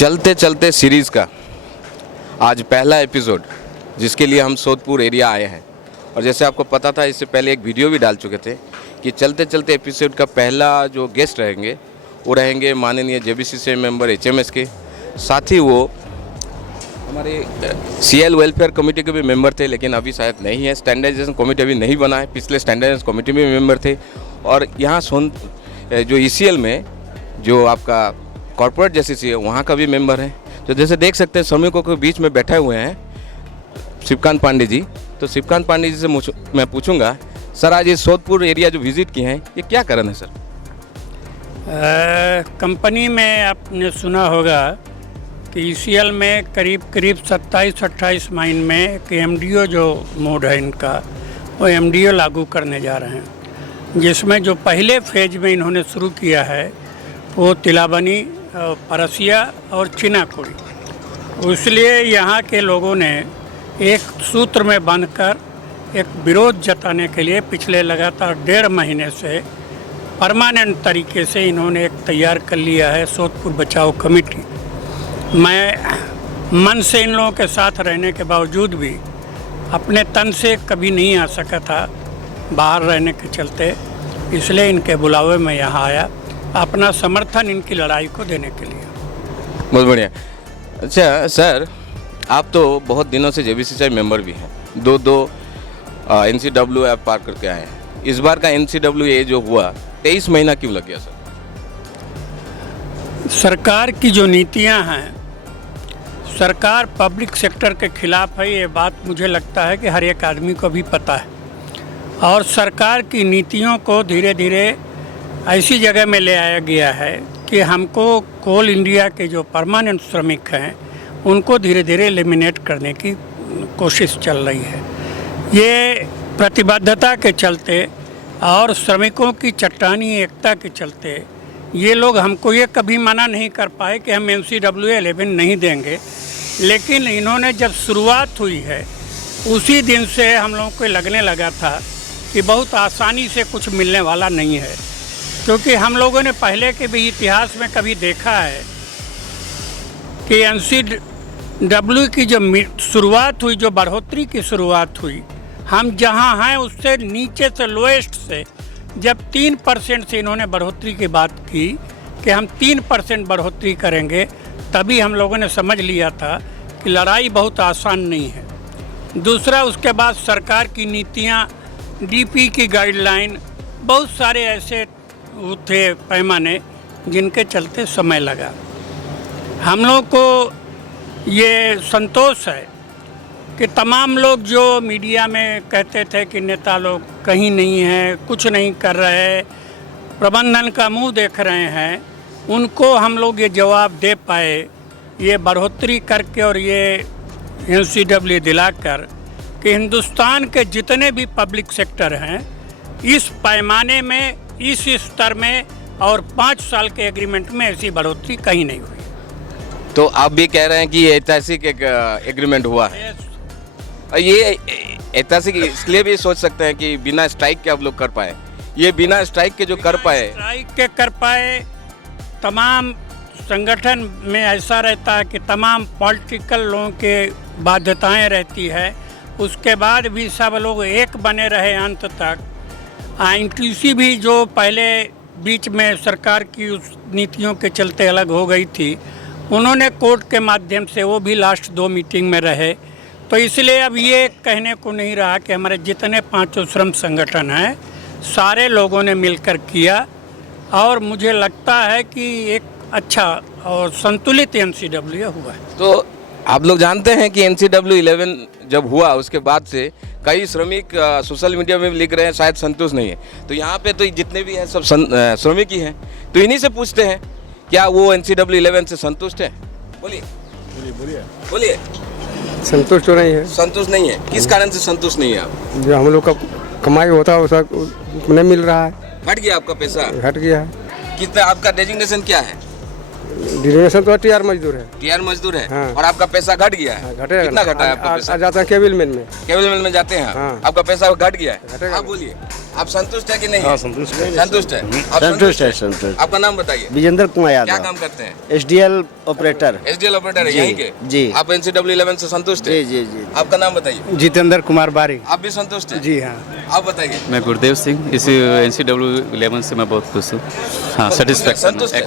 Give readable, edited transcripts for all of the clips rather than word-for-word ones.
चलते चलते सीरीज़ का आज पहला एपिसोड, जिसके लिए हम सोदपुर एरिया आए हैं। और जैसे आपको पता था, इससे पहले एक वीडियो भी डाल चुके थे कि चलते चलते एपिसोड का पहला जो गेस्ट रहेंगे वो रहेंगे माननीय JBCCI मेंबर HMS के। साथ ही वो हमारे CL वेलफेयर कमेटी के भी मेंबर थे, लेकिन अभी शायद नहीं है। स्टैंडर्डाइजेशन कमेटी अभी नहीं बना है, पिछले स्टैंडर्डाइजेशन कमेटी में मेंबर थे। और यहाँ जो ECL में जो आपका कॉर्पोरेट JCC है वहाँ का भी मेंबर है। तो जैसे देख सकते हैं श्रमिकों के बीच में बैठे हुए हैं शिवकांत पांडे जी। तो शिवकांत पांडे जी से मैं पूछूंगा, सर आज ये सोदपुर एरिया जो विजिट किए हैं ये क्या कारण है सर? कंपनी में आपने सुना होगा कि ECL में करीब 27-28 माइन में एक MDO जो मोड है इनका, वो MDO लागू करने जा रहे हैं, जिसमें जो पहले फेज में इन्होंने शुरू किया है वो तिलाबनी, परसिया और चिनाकुड़ी। इसलिए यहाँ के लोगों ने एक सूत्र में बांधकर एक विरोध जताने के लिए पिछले लगातार 1.5 महीने से परमानेंट तरीके से इन्होंने एक तैयार कर लिया है सोदपुर बचाओ कमेटी। मैं मन से इन लोगों के साथ रहने के बावजूद भी अपने तन से कभी नहीं आ सका था बाहर रहने के चलते, इसलिए इनके बुलावे में यहाँ आया अपना समर्थन इनकी लड़ाई को देने के लिए। बहुत बढ़िया। अच्छा सर, आप तो बहुत दिनों से JBCCI मेंबर भी हैं, दो NCW आप पार करके आए हैं। इस बार का NCW जो हुआ 23 महीना क्यों लग गया सर? सरकार की जो नीतियां हैं, सरकार पब्लिक सेक्टर के खिलाफ है, ये बात मुझे लगता है कि हर एक आदमी को भी पता है। और सरकार की नीतियों को धीरे धीरे ऐसी जगह में ले आया गया है कि हमको कोल इंडिया के जो परमानेंट श्रमिक हैं उनको धीरे धीरे एलिमिनेट करने की कोशिश चल रही है। ये प्रतिबद्धता के चलते और श्रमिकों की चट्टानी एकता के चलते ये लोग हमको ये कभी मना नहीं कर पाए कि हम NCW 11 नहीं देंगे, लेकिन इन्होंने जब शुरुआत हुई है उसी दिन से हम लोगों को लगने लगा था कि बहुत आसानी से कुछ मिलने वाला नहीं है, क्योंकि हम लोगों ने पहले के भी इतिहास में कभी देखा है कि NCW की जो शुरुआत हुई, जो बढ़ोतरी की शुरुआत हुई, हम जहां हैं उससे नीचे से लोएस्ट से जब 3% से इन्होंने बढ़ोतरी की बात की कि हम 3% बढ़ोतरी करेंगे, तभी हम लोगों ने समझ लिया था कि लड़ाई बहुत आसान नहीं है। दूसरा, उसके बाद सरकार की नीतियां, DP की गाइडलाइन, बहुत सारे ऐसे थे पैमाने जिनके चलते समय लगा। हम लोग को ये संतोष है कि तमाम लोग जो मीडिया में कहते थे कि नेता लोग कहीं नहीं हैं, कुछ नहीं कर रहे, प्रबंधन का मुंह देख रहे हैं, उनको हम लोग ये जवाब दे पाए ये बढ़ोतरी करके और ये NCW दिलाकर कि हिंदुस्तान के जितने भी पब्लिक सेक्टर हैं इस पैमाने में, इस स्तर में और 5 साल के एग्रीमेंट में ऐसी बढ़ोतरी कहीं नहीं हुई। तो आप भी कह रहे हैं कि ये ऐतिहासिक एक एग्रीमेंट हुआ है। ये ऐतिहासिक इसलिए भी सोच सकते हैं कि बिना स्ट्राइक के आप लोग कर पाए। ये बिना स्ट्राइक के जो कर पाए, तमाम संगठन में ऐसा रहता है कि तमाम पॉलिटिकल लोगों के बाध्यताएं रहती है, उसके बाद भी सब लोग एक बने रहे अंत तक। INTC भी जो पहले बीच में सरकार की उस नीतियों के चलते अलग हो गई थी, उन्होंने कोर्ट के माध्यम से वो भी लास्ट 2 मीटिंग में रहे। तो इसलिए अब ये कहने को नहीं रहा कि हमारे जितने 5 श्रम संगठन हैं सारे लोगों ने मिलकर किया, और मुझे लगता है कि एक अच्छा और संतुलित NCW हुआ है। तो आप लोग जानते हैं कि NCW 11 जब हुआ उसके बाद से कई श्रमिक सोशल मीडिया में भी लिख रहे हैं शायद संतुष्ट नहीं है। तो यहाँ पे तो जितने भी हैं सब श्रमिक ही हैं, तो इन्हीं से पूछते हैं क्या वो NCW 11 से संतुष्ट है? बोलिए। संतुष्ट तो नहीं है। संतुष्ट नहीं है? किस कारण से संतुष्ट नहीं है आप? जो हम लोग का कमाई होता है उसका नहीं मिल रहा है। हट गया आपका पैसा? हट गया है। कितना आपका डेजिग्नेशन क्या है? डिनोमिनेशन तो टीआर मजदूर है। टीआर मजदूर है। हाँ। और आपका पैसा घट गया है। घटेगा। कितना घटा है आपका पैसा? आ जाता है केबल मैन में। केबल मिल में जाते हैं। हाँ। आपका पैसा घट गया है। घटेगा। आप बोलिए, आप संतुष्ट है कि नहीं? हाँ, संतुष्ट है। संतुष्ट है। आप संतुष्ट है, संतुष्ट। आपका नाम बताइए। विजेंद्र कुमार क्या यादव, काम करते हैं? SDL operator. एसडीएल ऑपरेटर है जी, यहीं के? जी। आप NCW 11 से संतुष्ट है? जी जी जी। आपका नाम बताइए। जितेंद्र कुमार बारी। आप भी संतुष्ट है? जी हाँ। आप बताइए। मैं गुरुदेव सिंह, इसी NCW 11 से मैं बहुत खुश हूँ। हाँ, सेटिस्फैक्शन संतुष्ट है?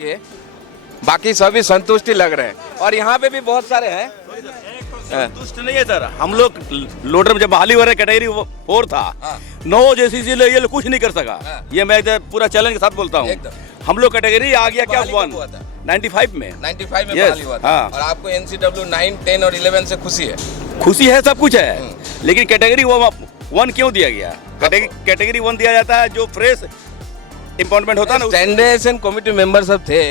ये बाकी सभी संतुष्टि लग रहे हैं और यहाँ पे भी बहुत सारे हैं। संतुष्ट नहीं है सर। हम लोग लोडर में जब बहाली हो रहे कैटेगरी 4 था, हाँ। 9 जेसीसी ले ये लोग कुछ नहीं कर सका। हाँ। ये मैं इधर पूरा चैलेंज के साथ बोलता हूँ। एकदम। हम लोग कैटेगरी आ गया क्या बहाली कब हुआ था? 95 में। 95 में Yes, बहाली हुआ था। हाँ। और आपको NCW 9, 10 और 11 से खुशी है? खुशी है, सब कुछ है, लेकिन कैटेगरी 1 क्यों दिया गया? कैटेगरी 1 दिया जाता है जो फ्रेश इम्पाउंडमेंट होता है ना। स्टैंडर्ड कमेटी मेंबर सब थे।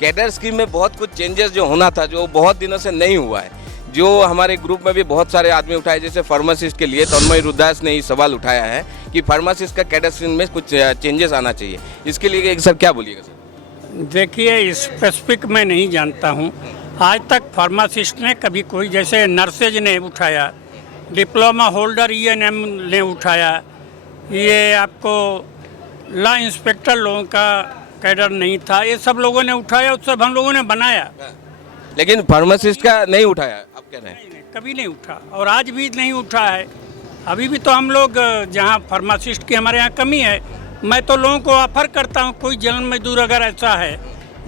कैडर स्कीम में बहुत कुछ चेंजेस जो होना था, जो बहुत दिनों से नहीं हुआ है। जो हमारे ग्रुप में भी बहुत सारे आदमी उठाए, जैसे फार्मासिस्ट के लिए तन्मय रुद्रदास ने ये सवाल उठाया है कि फार्मासिस्ट का कैडर स्कीम में कुछ चेंजेस आना चाहिए। इसके लिए एक सर क्या बोलिएगा सर? देखिए, स्पेसिफिक मैं नहीं जानता हूँ। आज तक फार्मासिस्ट ने कभी कोई, जैसे नर्सेज ने उठाया, डिप्लोमा होल्डर ENM ने उठाया, ये आपको लॉ इंस्पेक्टर लोगों का कैडर नहीं था, ये सब लोगों ने उठाया, उस सब हम लोगों ने बनाया। लेकिन फार्मासिस्ट का नहीं उठाया, आप कह रहे हैं? नहीं, कभी नहीं उठा और आज भी नहीं उठा है। अभी भी तो हम लोग जहाँ फार्मासिस्ट की हमारे यहाँ कमी है, मैं तो लोगों को ऑफर करता हूँ, कोई जन मजदूर अगर ऐसा है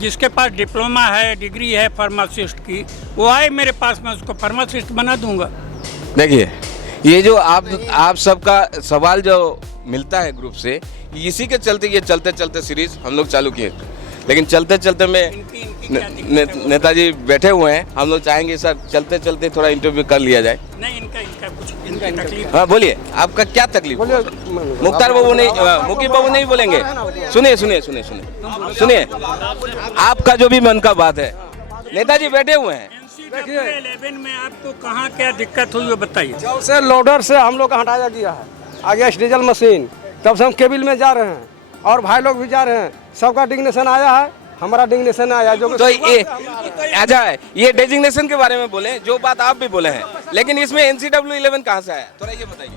जिसके पास डिप्लोमा है, डिग्री है फार्मासिस्ट की, वो आए मेरे पास, मैं उसको फार्मासिस्ट बना दूंगा। देखिए, ये जो आप सबका सवाल जो मिलता है ग्रुप से, इसी के चलते ये चलते चलते सीरीज हम लोग चालू किए। लेकिन चलते चलते में नेताजी बैठे हुए हैं, हम लोग चाहेंगे सर चलते चलते थोड़ा इंटरव्यू कर लिया जाए। नहीं, इनका कुछ इनकी तकलीफ। हाँ बोलिए, आपका क्या तकलीफ? मुख्तार बाबू नहीं, मुकीम बाबू नहीं बोलेंगे? सुनिए सुनिए सुनिए सुनिए सुनिए, आपका जो भी मन का बात है। नेताजी बैठे हुए हैं। NCW 11 में आपको कहाँ क्या दिक्कत हुई वो बताइए। जब से लोडर से हम लोग का हटाया गया है, आ गया डीजल मशीन, तब से हम केबिल में जा रहे हैं और भाई लोग भी जा रहे हैं। सबका डिग्नेशन आया है, हमारा डिग्नेशन आया जो तो ये अच्छा है, ये डेजिग्नेशन के बारे में बोले, जो बात आप भी बोले हैं, लेकिन इसमें NCW 11 कहाँ से आया, थोड़ा ये बताइए।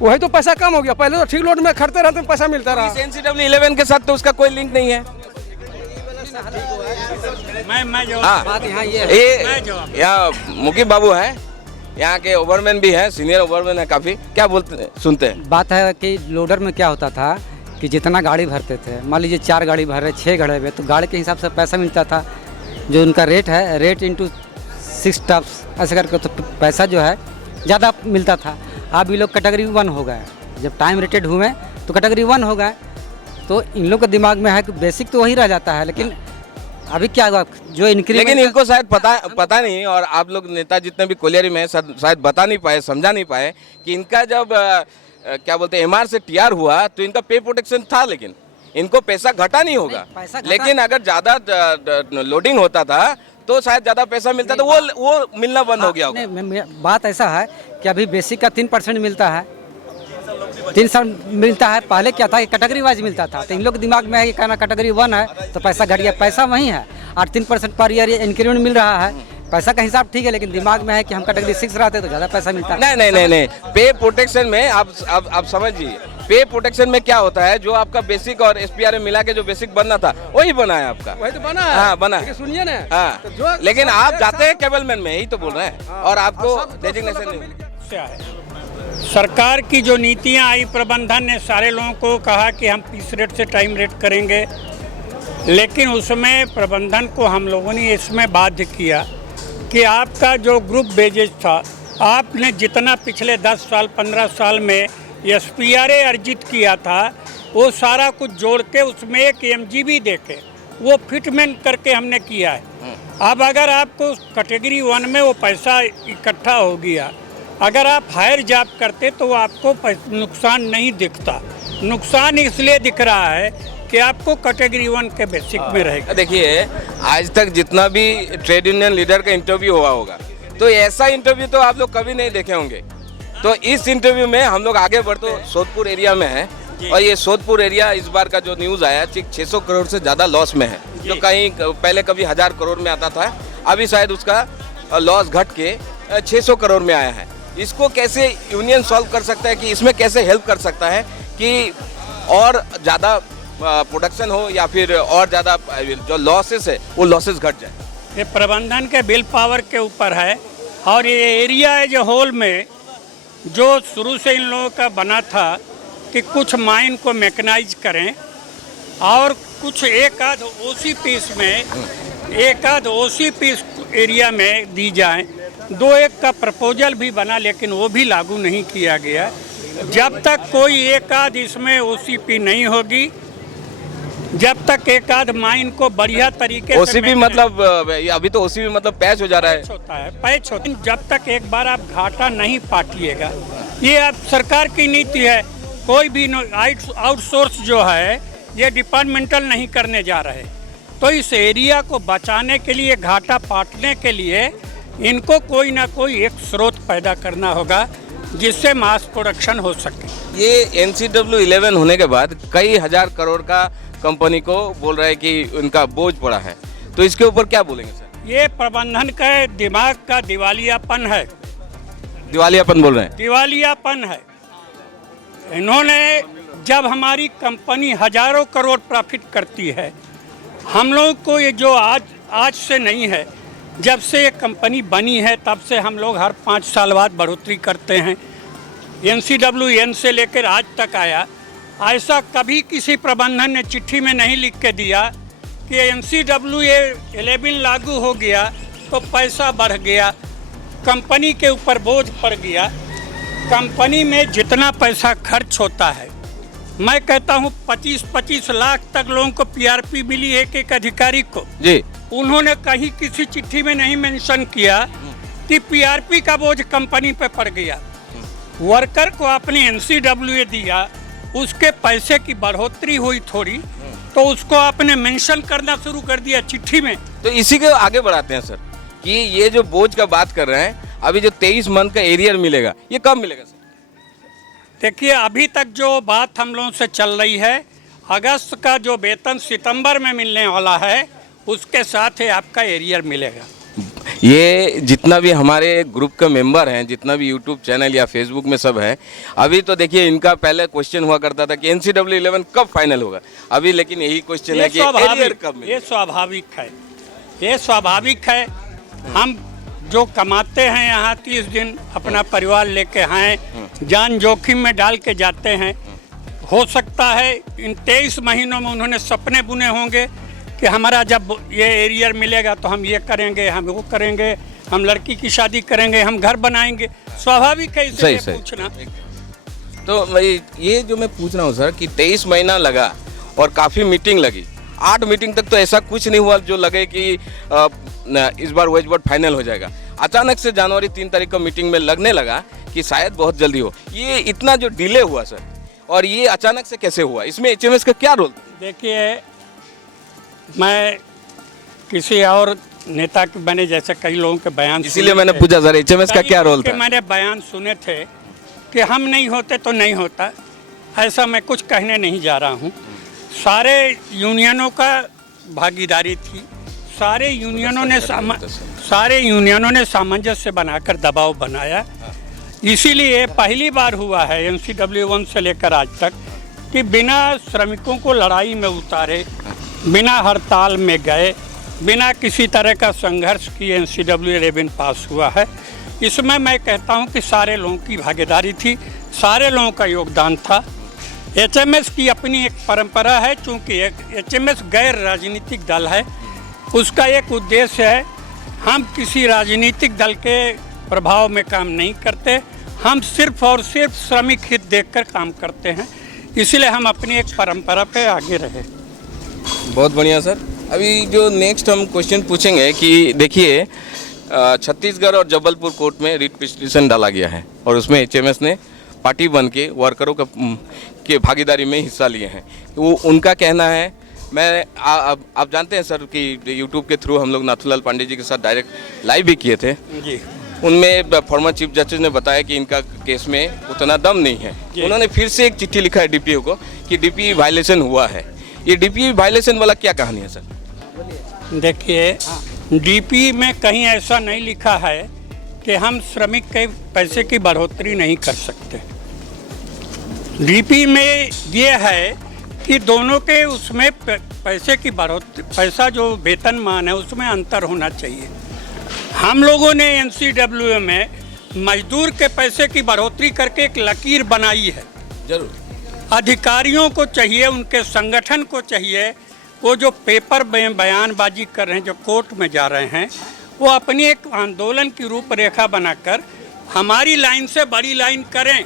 वही तो पैसा कम हो गया। पहले तो ठीक लोड में खड़ते रहते पैसा मिलता रहा। इस NCW 11 के साथ तो उसका कोई लिंक नहीं है। मैं जवाब हाँ, ये यहाँ मुकीम बाबू हैं, यहाँ के ओवरमैन भी हैं, सीनियर ओवरमैन है काफ़ी। क्या बोलते हैं, सुनते हैं? बात है कि लोडर में क्या होता था कि जितना गाड़ी भरते थे, मान लीजिए 4 गाड़ी भर रहे, 6 घड़े हुए, तो गाड़ी के हिसाब से पैसा मिलता था। जो उनका रेट है, रेट इंटू 6 टप्स ऐसे करके, तो पैसा जो है ज़्यादा मिलता था। अब ये लोग कैटेगरी 1 हो गए, जब टाइम रेटेड हुए तो कैटेगरी 1 हो गए। तो इन लोग के दिमाग में है कि बेसिक तो वही रह जाता है, लेकिन अभी क्या हुआ जो इंक्रीमेंट, लेकिन इनको शायद पता नहीं, और आप लोग नेता जितने भी कोलियरी में शायद बता नहीं पाए, समझा नहीं पाए कि इनका जब क्या बोलते हैं MR से TR हुआ तो इनका पे प्रोटेक्शन था, लेकिन इनको पैसा घटा नहीं होगा। पैसा घटा- लेकिन अगर ज़्यादा लोडिंग होता था तो शायद ज़्यादा पैसा मिलता, तो वो मिलना बंद हो गया होगा। नहीं, बात ऐसा है कि अभी बेसिक का 3% मिलता है, 3 मिलता है। पहले क्या था कि कैटेगरी वाइज मिलता था, तो इन लोग के दिमाग में है कि कहना कैटेगरी 1 है तो पैसा घट गया। पैसा वही है, 3% पर ईयर इंक्रीमेंट मिल रहा है। पैसा का हिसाब ठीक है, लेकिन दिमाग में है कि हम कैटेगरी 6 रहते तो ज़्यादा पैसा मिलता है। नहीं, पे प्रोटेक्शन में आप समझिए, पे प्रोटेक्शन में क्या होता है, जो आपका बेसिक और SPRM मिला के जो बेसिक बनना था वही बना है आपका। वही तो बना है। हाँ, बना है। लेकिन सुनिए ना, हाँ, तो जो लेकिन आप जाते हैं केबलमैन में, यही तो बोल रहे हैं, और आपको डेजिग्नेशन नहीं। से आए। सरकार की जो नीतियां आई, प्रबंधन ने सारे लोगों को कहा कि हम पीस रेट से टाइम रेट करेंगे, लेकिन उसमें प्रबंधन को हम लोगों ने इसमें बाध्य किया कि आपका जो ग्रुप बेजेज था, आपने जितना पिछले 10 साल 15 साल में SPRA अर्जित किया था, वो सारा कुछ जोड़ के उसमें एक MGB देके वो फिटमेंट करके हमने किया है। अब अगर आपको कैटेगरी 1 में वो पैसा इकट्ठा हो गया, अगर आप हायर जॉब करते तो आपको नुकसान नहीं दिखता। नुकसान इसलिए दिख रहा है कि आपको कैटेगरी 1 के बेसिक में रहेगा। देखिए, आज तक जितना भी ट्रेड यूनियन लीडर का इंटरव्यू हुआ होगा, तो ऐसा इंटरव्यू तो आप लोग कभी नहीं देखे होंगे। तो इस इंटरव्यू में हम लोग आगे बढ़ते, सोदपुर एरिया में है, और ये सोदपुर एरिया इस बार का जो न्यूज़ आया 600 करोड़ से ज़्यादा लॉस में है, जो कहीं पहले कभी 1000 करोड़ में आता था, अभी शायद उसका लॉस घट के 600 करोड़ में आया है। इसको कैसे यूनियन सॉल्व कर सकता है, कि इसमें कैसे हेल्प कर सकता है कि और ज़्यादा प्रोडक्शन हो या फिर और ज़्यादा जो लॉसेस है वो लॉसेस घट जाए? ये प्रबंधन के बिल पावर के ऊपर है। और ये एरिया एज होल में जो शुरू से इन लोगों का बना था कि कुछ माइन को मैकेनाइज करें और कुछ एक आध ओसी पीस में, एक आध ओसी पीस एरिया में दी जाए। 2-1 का प्रपोजल भी बना, लेकिन वो भी लागू नहीं किया गया। जब तक कोई एक आध इसमें ओसीपी नहीं होगी, जब तक एक आध माइन को बढ़िया तरीके से ओसीपी मतलब अभी तो ओसीपी मतलब पैच हो जा रहा है, होता है, पैच होता है। जब तक एक बार आप घाटा नहीं पाटिएगा, ये अब सरकार की नीति है। कोई भी आउटसोर्स जो है ये डिपार्टमेंटल नहीं करने जा रहे। तो इस एरिया को बचाने के लिए, घाटा पाटने के लिए इनको कोई ना कोई एक स्रोत पैदा करना होगा जिससे मास प्रोडक्शन हो सके। ये NCW11 होने के बाद कई हजार करोड़ का कंपनी को बोल रहा है कि उनका बोझ पड़ा है, तो इसके ऊपर क्या बोलेंगे सर? ये प्रबंधन के दिमाग का दिवालियापन है। दिवालियापन बोल रहे हैं? दिवालियापन है। इन्होंने जब हमारी कंपनी हजारों करोड़ प्रॉफिट करती है, हम लोग को ये जो आज से नहीं है, जब से ये कंपनी बनी है तब से हम लोग हर 5 साल बाद बढ़ोतरी करते हैं। NCWN से लेकर आज तक आया, ऐसा कभी किसी प्रबंधन ने चिट्ठी में नहीं लिख के दिया कि NCW11 लागू हो गया तो पैसा बढ़ गया, कंपनी के ऊपर बोझ पड़ गया। कंपनी में जितना पैसा खर्च होता है, मैं कहता हूँ 25-25 लाख तक लोगों को PRP मिली एक अधिकारी को जी। उन्होंने कहीं किसी चिट्ठी में नहीं मेंशन किया कि PRP का बोझ कंपनी पे पड़ गया। वर्कर को आपने NCWA दिया, उसके पैसे की बढ़ोतरी हुई थोड़ी, तो उसको आपने मेंशन करना शुरू कर दिया चिट्ठी में। तो इसी को आगे बढ़ाते हैं सर, कि ये जो बोझ का बात कर रहे हैं, अभी जो 23 मंथ का एरियर मिलेगा, ये कब मिलेगा सर? देखिए, अभी तक जो बात हम लोगों से चल रही है, अगस्त का जो वेतन सितंबर में मिलने वाला है, उसके साथ ही आपका एरियर मिलेगा। ये जितना भी हमारे ग्रुप के मेंबर हैं, जितना भी यूट्यूब चैनल या फेसबुक में सब है, अभी तो देखिए इनका पहले क्वेश्चन हुआ करता था कि NCW11 कब फाइनल होगा। अभी लेकिन यही क्वेश्चन है कि एरियर कब मिलेगा। ये स्वाभाविक है, ये स्वाभाविक है। हम जो कमाते हैं यहाँ 30 दिन अपना परिवार लेके हैं, जान जोखिम में डाल के जाते हैं। हो सकता है इन 23 महीनों में उन्होंने सपने बुने होंगे कि हमारा जब ये एरियर मिलेगा तो हम ये करेंगे, हम वो करेंगे, हम लड़की की शादी करेंगे, हम घर बनाएंगे। स्वाभाविक है इसे पूछना। तो ये जो मैं पूछ रहा हूँ सर कि 23 महीना लगा और काफ़ी मीटिंग लगी, 8 मीटिंग तक तो ऐसा कुछ नहीं हुआ जो लगे कि इस बार वेज बोर्ड फाइनल हो जाएगा। अचानक से जनवरी 3 तारीख को मीटिंग में लगने लगा कि शायद बहुत जल्दी हो। ये इतना जो डिले हुआ सर, और ये अचानक से कैसे हुआ, इसमें HMS का क्या रोल? देखिए, मैं किसी और नेता के बने जैसे कई लोगों के बयान, इसीलिए मैंने पूछा सर HMS का क्या रोल था? मैंने बयान सुने थे कि हम नहीं होते तो नहीं होता, ऐसा मैं कुछ कहने नहीं जा रहा हूँ। सारे यूनियनों का भागीदारी थी, सारे यूनियनों ने सामंजस्य बनाकर दबाव बनाया। इसीलिए पहली बार हुआ है NCW1 से लेकर आज तक कि बिना श्रमिकों को लड़ाई में उतारे, बिना हड़ताल में गए, बिना किसी तरह का संघर्ष किए NCW11 पास हुआ है। इसमें मैं कहता हूं कि सारे लोगों की भागीदारी थी, सारे लोगों का योगदान था। HMS की अपनी एक परंपरा है, चूँकि HMS गैर राजनीतिक दल है, उसका एक उद्देश्य है, हम किसी राजनीतिक दल के प्रभाव में काम नहीं करते, हम सिर्फ और सिर्फ श्रमिक हित देखकर काम करते हैं। इसलिए हम अपनी एक परंपरा पे आगे रहे। बहुत बढ़िया सर। अभी जो नेक्स्ट हम क्वेश्चन पूछेंगे कि देखिए, छत्तीसगढ़ और जबलपुर कोर्ट में रिट पिटीशन डाला गया है और उसमें HMS ने पार्टी बन के वर्करों के भागीदारी में हिस्सा लिए हैं। वो उनका कहना है, मैं आप जानते हैं सर कि यूट्यूब के थ्रू हम लोग नाथूलाल पांडे जी के साथ डायरेक्ट लाइव भी किए थे जी। उनमें फॉर्मर चीफ जस्टिस ने बताया कि इनका केस में उतना दम नहीं है। उन्होंने फिर से एक चिट्ठी लिखा है डीपीओ को कि डीपी वायलेशन हुआ है। ये डीपी वायलेशन वाला क्या कहानी है सर? देखिए, डीपी में कहीं ऐसा नहीं लिखा है कि हम श्रमिक के पैसे की बढ़ोतरी नहीं कर सकते। डीपी में ये है कि दोनों के उसमें पैसे की बढ़ोतरी, पैसा जो वेतनमान है उसमें अंतर होना चाहिए। हम लोगों ने एनसीडब्ल्यू में मजदूर के पैसे की बढ़ोतरी करके एक लकीर बनाई है। जरूर अधिकारियों को चाहिए, उनके संगठन को चाहिए, वो जो पेपर में बयानबाजी कर रहे हैं, जो कोर्ट में जा रहे हैं, वो अपनी एक आंदोलन की रूपरेखा बनाकर हमारी लाइन से बड़ी लाइन करें।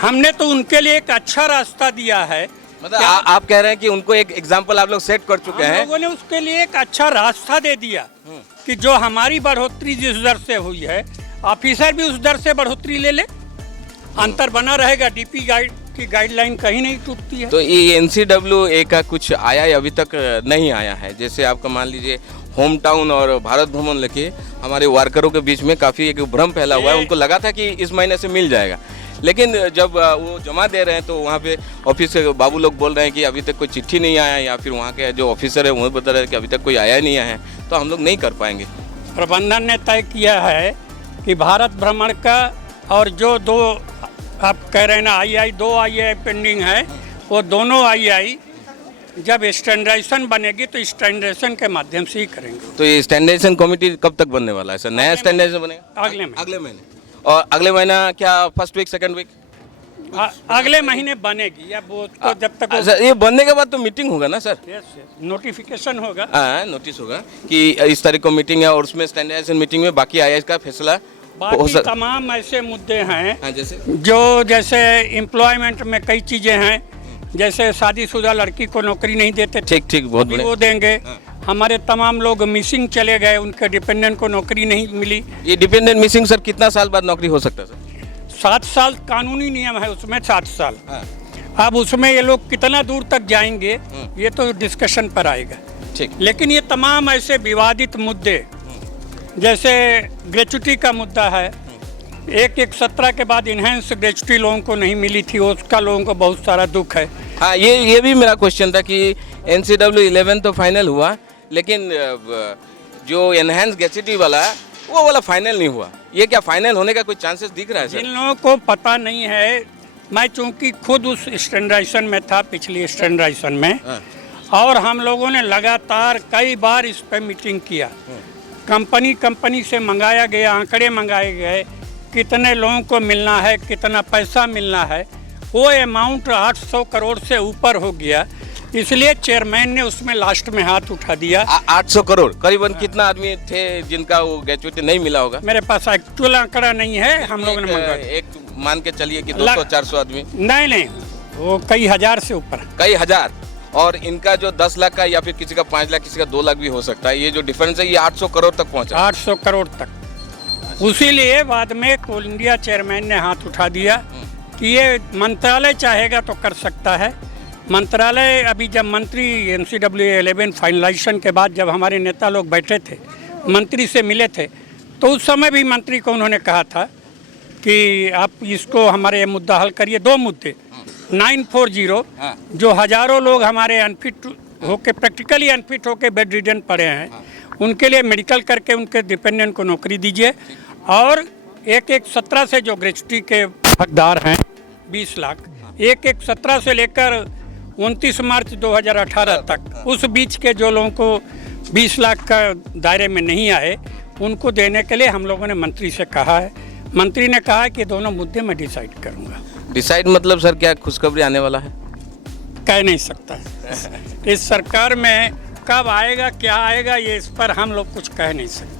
हमने तो उनके लिए एक अच्छा रास्ता दिया है। मतलब आप कह रहे हैं कि उनको एक एग्जाम्पल आप लोग सेट कर चुके हम हैं। लोगों ने उसके लिए एक अच्छा रास्ता दे दिया कि जो हमारी बढ़ोतरी जिस दर से हुई है, ऑफिसर भी उस दर से बढ़ोतरी ले ले, अंतर बना रहेगा। डीपी गाइड की गाइडलाइन कहीं नहीं टूटती है। तो ये एनसीडब्ल्यू का कुछ आया है अभी तक नहीं आया है। जैसे आपका मान लीजिए होम टाउन और भारत भ्रमण लेके हमारे वर्करों के बीच में काफ़ी एक भ्रम फैला हुआ है। उनको लगा था कि इस महीने से मिल जाएगा, लेकिन जब वो जमा दे रहे हैं तो वहाँ पे ऑफिस से बाबू लोग बोल रहे हैं कि अभी तक कोई चिट्ठी नहीं आया, या फिर वहाँ के जो ऑफिसर है वो बता रहे हैं कि अभी तक कोई आया नहीं है, तो हम लोग नहीं कर पाएंगे। प्रबंधन ने तय किया है कि भारत भ्रमण का और जो दो आप कह रहे हैं ना दो आई पेंडिंग है, वो दोनों आई जब स्टैंडर्डाइजेशन बनेगी तो स्टैंडर्डाइजेशन के माध्यम से ही करेंगे। तो ये स्टैंडर्डाइजेशन कमेटी कब तक बनने वाला है सर? नया स्टैंडर्डाइजेशन बनेगा अगले महीने। और अगले महीना क्या फर्स्ट वीक सेकंड वीक? अगले महीने बनेगी। या वो तो जब तक सर ये बनने के बाद तो मीटिंग होगा ना सर? नोटिफिकेशन होगा। हाँ, नोटिस होगा कि इस तारीख को मीटिंग है और उसमें स्टैंडर्डाइजेशन मीटिंग में बाकी आईएएस का फैसला बाकी तमाम ऐसे मुद्दे हैं। हाँ, जैसे एम्प्लॉयमेंट में कई चीज़ें हैं, जैसे शादीशुदा लड़की को नौकरी नहीं देते थे, ठीक बहुत बढ़िया। वो देंगे। हमारे तमाम लोग मिसिंग चले गए, उनके डिपेंडेंट को नौकरी नहीं मिली। ये डिपेंडेंट मिसिंग सर कितना साल बाद नौकरी हो सकता है सर? 7 साल कानूनी नियम है उसमें, 7 साल। अब उसमें ये लोग कितना दूर तक जाएंगे ये तो डिस्कशन पर आएगा। ठीक। लेकिन ये तमाम ऐसे विवादित मुद्दे, जैसे ग्रेचुटी का मुद्दा है, 1/1/17 के बाद इनहेंस ग्रेचुटी लोगों को नहीं मिली थी, उसका लोगों को बहुत सारा दुख है। हाँ, ये भी मेरा क्वेश्चन था कि NCW 11 तो फाइनल हुआ, लेकिन जो एनहेंस ग्रेचुटी वाला वो वाला फाइनल नहीं हुआ। ये क्या फाइनल होने का कोई चांसेस दिख रहा है सर? जिन लोगों को पता नहीं है, मैं चूंकि खुद उस स्टैंडर्डाइजेशन में था, पिछली स्टैंडर्डाइजेशन में, और हम लोगों ने लगातार कई बार इस पर मीटिंग किया। कंपनी से मंगाया गया, आंकड़े मंगाए गए, कितने लोगों को मिलना है, कितना पैसा मिलना है। वो अमाउंट 800 करोड़ से ऊपर हो गया, इसलिए चेयरमैन ने उसमें लास्ट में हाथ उठा दिया। 800 करोड़ करीबन कितना आदमी थे जिनका वो ग्रेचुटी नहीं मिला होगा? मेरे पास एक्चुअल आंकड़ा नहीं है, हम लोगों ने मंगाया। एक मान के चलिए कि 200-400 आदमी। नहीं, वो कई हजार से ऊपर, कई हजार। और इनका जो 10 लाख का या फिर किसी का 5 लाख, किसी का 2 लाख भी हो सकता है। ये जो डिफरेंस है ये 800 करोड़ तक पहुंचा। 800 करोड़ तक। उसीलिए बाद में कोल इंडिया चेयरमैन ने हाथ उठा दिया कि ये मंत्रालय चाहेगा तो कर सकता है। मंत्रालय अभी जब मंत्री NCW 11 फाइनलाइजेशन के बाद जब हमारे नेता लोग बैठे थे, मंत्री से मिले थे, तो उस समय भी मंत्री को उन्होंने कहा था कि आप इसको हमारे मुद्दा हल करिए। 2 मुद्दे 940 जो हजारों लोग हमारे अनफिट होके, प्रैक्टिकली अनफिट होके बेड रिडन पड़े हैं, उनके लिए मेडिकल करके उनके डिपेंडेंट को नौकरी दीजिए। और 1/1/17 से जो ग्रेचुटी के हकदार हैं 20 लाख, 1/1/17 से लेकर 29 मार्च 2018 तक उस बीच के जो लोगों को 20 लाख का दायरे में नहीं आए, उनको देने के लिए हम लोगों ने मंत्री से कहा है। मंत्री ने कहा कि दोनों मुद्दे मैं डिसाइड करूंगा। डिसाइड मतलब सर क्या खुशखबरी आने वाला है? कह नहीं सकता इस सरकार में कब आएगा, क्या आएगा, ये इस पर हम लोग कुछ कह नहीं सकते।